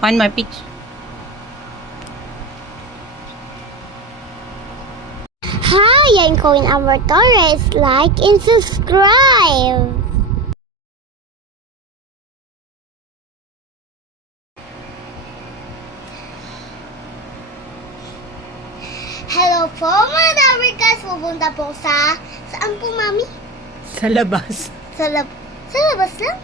One more picture. Hi, I'm Coin Amor Torres. Like and subscribe. Hello po mga Dabrikas. Pupunta po saan po, Mami? Sa labas. Sa labas lang?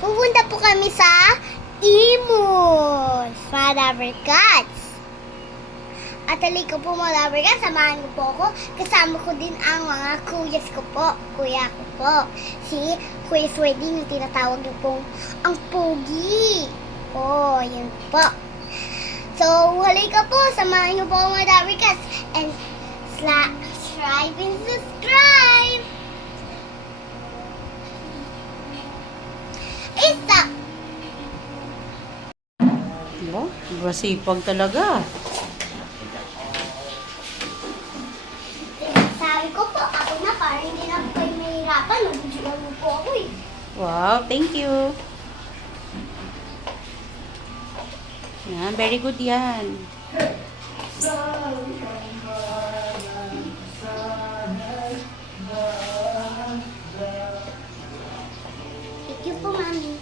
Pupunta po kami sa Imus, mga Dabrikas. At halika po mga Dabrikas, samahan niyo po ako. Kasama ko din ang mga kuya ko po. Si Kuya Sweding, yung tinatawag niyo pong ang pogi. Oh, yun po. So, halika po, samahan niyo po mga Dabrikas. And subscribe and subscribe. Isa. Diba? Masipag talaga. Sabi ko po, ako na para hindi na po kayo mahirapan. Nabudyoan mo po ako eh. Wow, thank you. Yan, very good yan. Thank you po, Mami.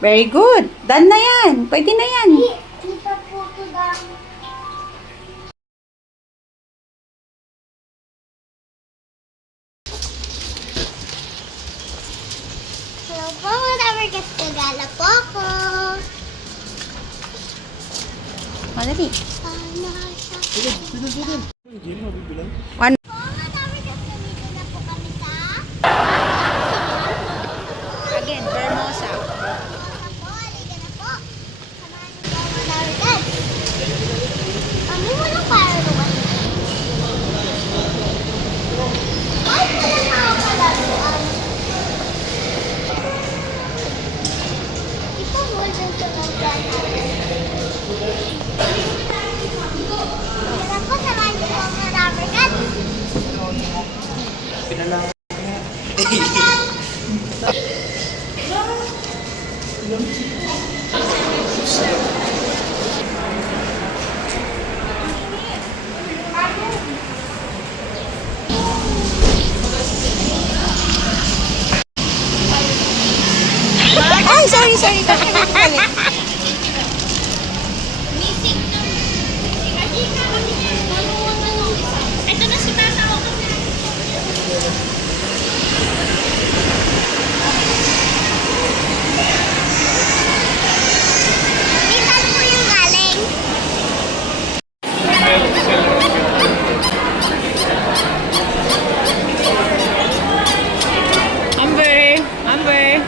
Very good. Done na yan. Pwede na yan. Kita po ito dami. Hello po, mga Dabrikas. Kagala po ako. Madali. Po, One. mga Dabrikas, nandito na po kami sa Again, Vermosa. po, halika na po. Samahan niyo po mga Dabrikas. Kami walang para naman. Ay, walang mga kalagyan. Ito, golden to ng plan. Tara po, samahan niyo po mga Dabrikas. Ay, sorry. Balik. Ito na si Tata ako. Minsan po yung galing. Amber.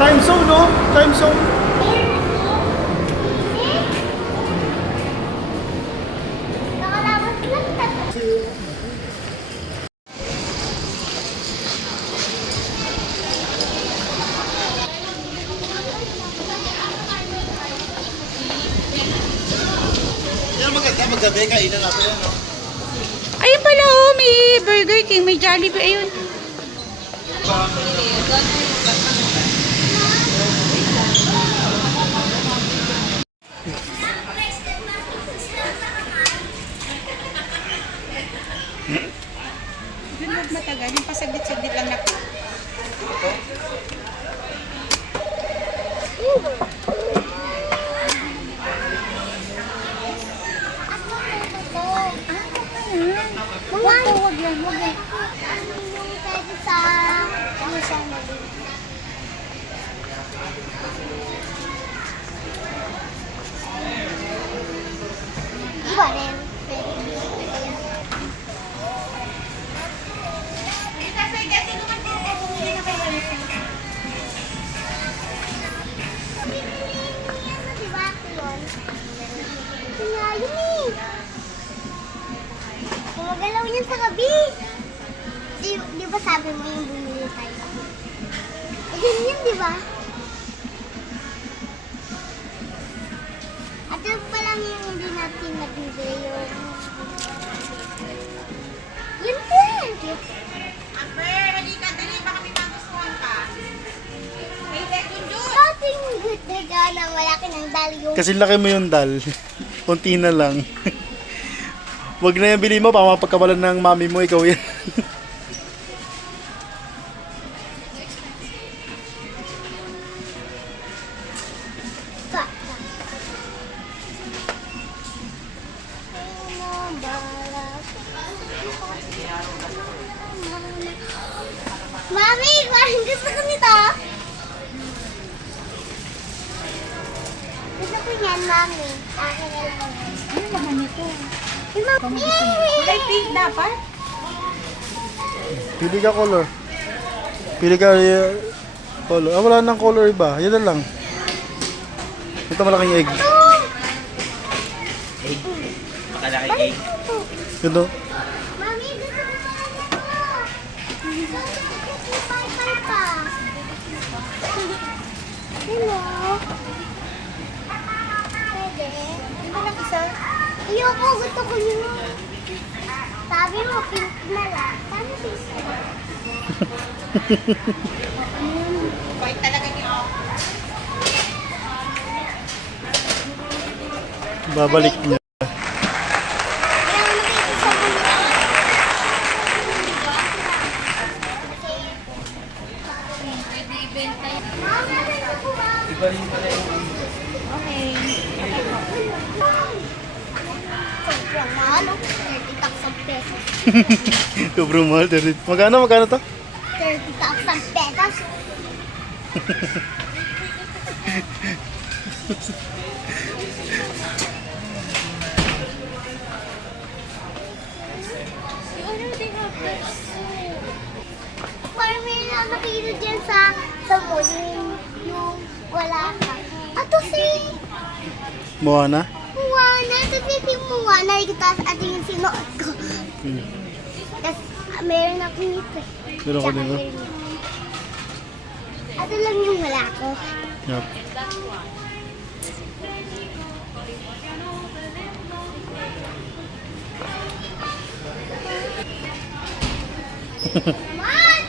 Time zone, no? Time zone. Nakalabas lang Tata. Yan maganda, maggabi, kainan natin yan, no? Ayun pala, oh, may Burger King, may Jollibee, ayun. Doon huwag matagal, yung pasaglit-saglit lang na. Huwag yan. Ano yung pwede sa... Ano siya mali? Iba rin. Gumagalaw yan sa gabi. Di ba sabi mo yung bumili tayo? Yan yun, di ba? At yun pa lang yung hindi natin nabibili yung... Yun po yan. Amber, halika, dali. Baka may magustuhan ka. May second dun. Dating good na gana, malaki ng dali yung... Kasi laki mo yung dal. Kunti na lang. Wag na yung bili mo, baka mapagkamalan ng mami mo, ikaw yan. Mami, parang gusto ko nito. Gusto ko yan, Mami. Akin na lang. Ano naman ito? Yung Mami! Kulay pink dapat? Pili ka color. Pili ka color. Ah, wala nang color iba. Yan na lang. Ito malaking egg. Makalaki egg. Ito. Mami, gusto ko na ito. Pay pa. Hello? Pwede? Di ba lang isa? Ayoko, gusto ko yun. Sabi mo, pink na lang. Sabi pink na lang. White talaga niyo. Babalik niya. Kaya mo dito sa muna. Mama, ito po ba? Iba rin pala yung Okay. Sobrang mahal. 30,000 pesos. Sobrang mahal. Magkano to? 30,000 pesos. Parang may nakakita dyan sa mall yung wala ka. Ato si Moana? Moana. Ito si Moana. Ito yung sinuot ko. Tapos meron ako nito. Meron ko Tsaka dito? meron nito. Ito lang yung wala ko. Yup. Naman!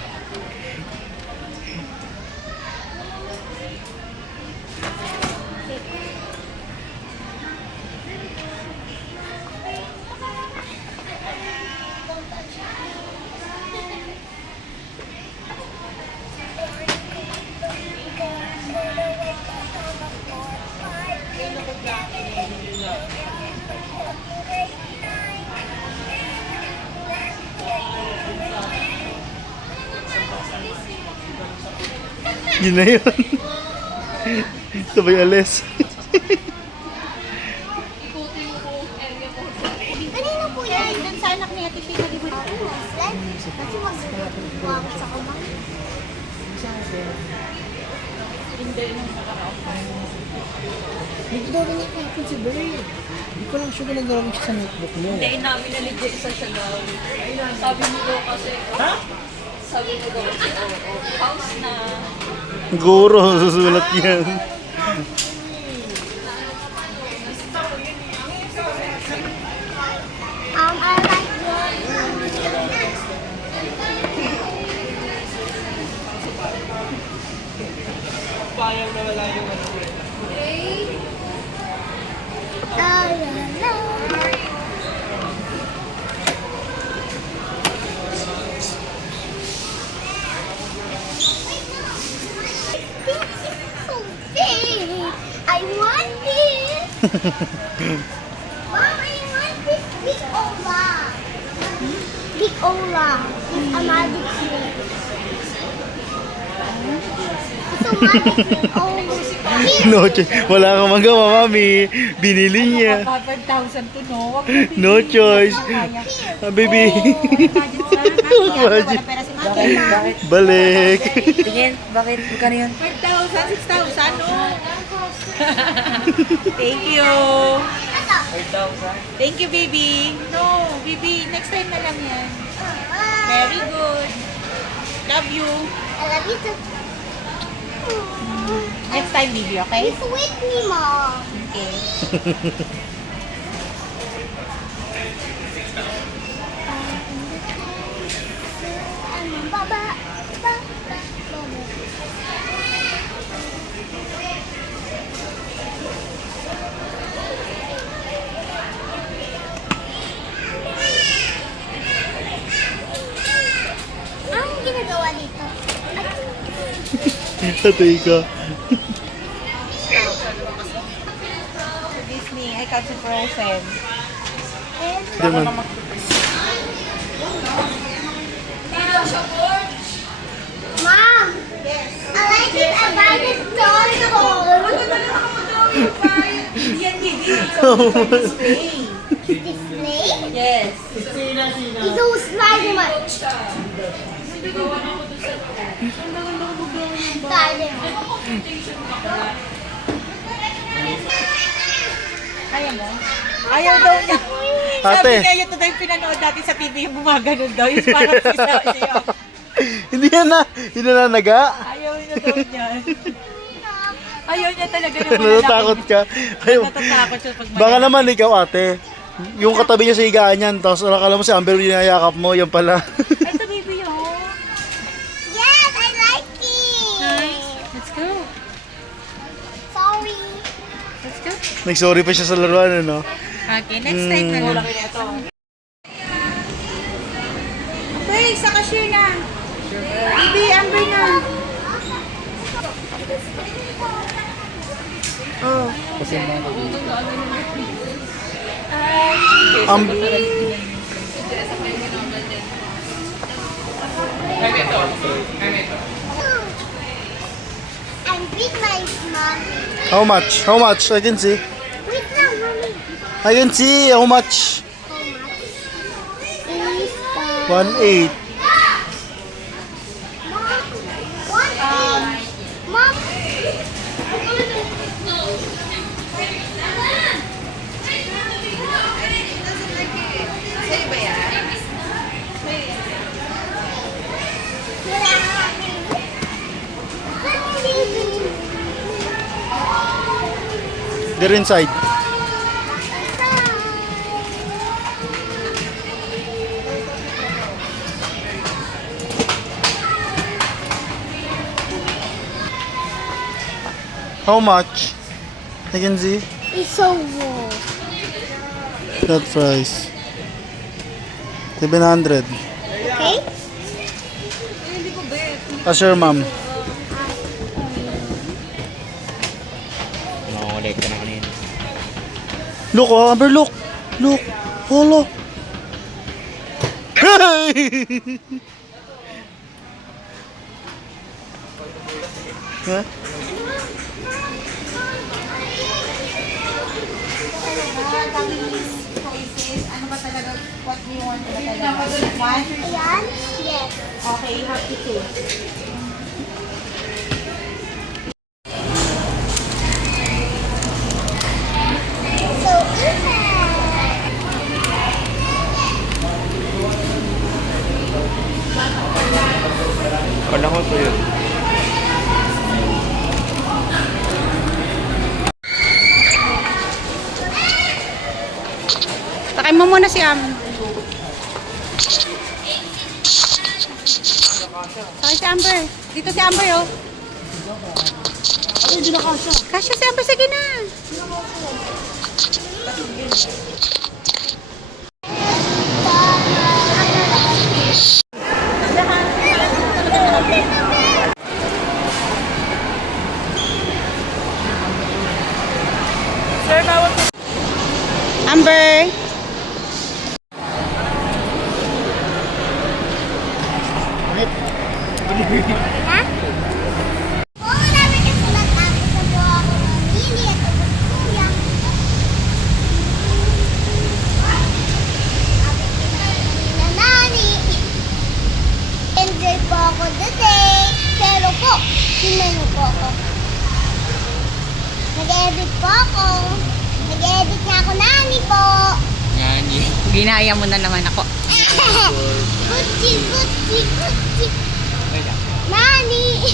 Yun na yun. Sabay alis. Kanino po yan? Doon sa anak ni Ate Pina, di ba? Kasi wag sa kumang. Hindi daw rin nakakapin si Bray. Hindi ko lang sure kung nagdawag siya sa notebook mo. Hindi namin naligay isa siya daw. Sabi mo daw kasi, Ha? sabi mo daw kasi, oo, house na. Guro, susulat yan. I like Parang nawala yung ano. I want this. Mom, I want this big old bag. Magic Ola. It's a magic snake. It's a magic Ola. No choice. Wala kang magawa, mami. Binili niya. 5,000 to, no? Wag No choice. Ah, baby. Wala pera si Maki. Balik. Tingin, bakit? Magkano yun? 5,000, 6,000, no? Thank you. 5,000. Thank you, baby. No, baby, next time na lang yan. Very good. Love you. I love you too. Next time, baby, okay? It's with me, Mom. Okay. Baba. Anong ginagawa dito? Tatay ka. Disney, I catch it frozen. Diman. Mom! I like it. I buy this toy phone. Yan, baby. Display. Display? Yes. It's so Spider-Man. Spider-Man. Kaya mo? Ayaw daw niya. Sabi Ate. niya, yun na daw yung pinanood natin sa TV, yung gumaganon daw. Yung parang siya. Hindi yan na. Hindi na naga. Ayaw niya daw niya. Ayaw niya talaga na Natatakot ka. Ayaw. Natatakot siya pag Baka naman ikaw, ate. Yung katabi niya sa higaan niyan, tapos akala mo si Amber yung niyayakap mo, yan pala. Ito, baby, oh. Yes, I like it. Let's go. Sorry. Let's go. Nag-sorry pa siya sa laruan, ano? Okay, next time na lang. Okay, sa cashier na. Baby, Amber na. Oh. I'm with my mom. How much? How much? I can see. Wait lang, mommy. I can see. How much? Is 1.8. Mom. Sa'yo ba yan? They're inside. How much? I can see. It's so warm. That price. 700. Okay? Ask your mom. Nangungulit ka na kanina. Look, oh, Amber, look. Look. Hello. Huh? Choices. Ano ba talaga? What do you want ba talaga? One? Ayan? Yes. Okay, you have to choose. So easy. Wala ko po yun. Sakay mo muna si Am. Sakay si Amber. Dito si Amber, oh. Ay, hindi na kasya. Kasya si Amber, sige na. Sir, bawal po. Amber. Ha? Oo, marami kasi nag-tapos na po ako ng mini at ito si Kuya. Na nani. Enjoy po ako today. Pero po, hinano po ako. Nag-edit po ako. Nag-edit nga ako, nani po. Ginaya mo na naman ako. Gucci, Gucci, Gucci. Nani.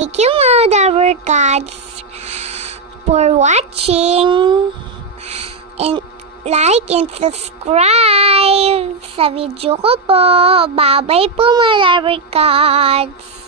Thank you, Mother Gods, for watching. And like and subscribe sa video ko po. Bye-bye po, Mother Gods.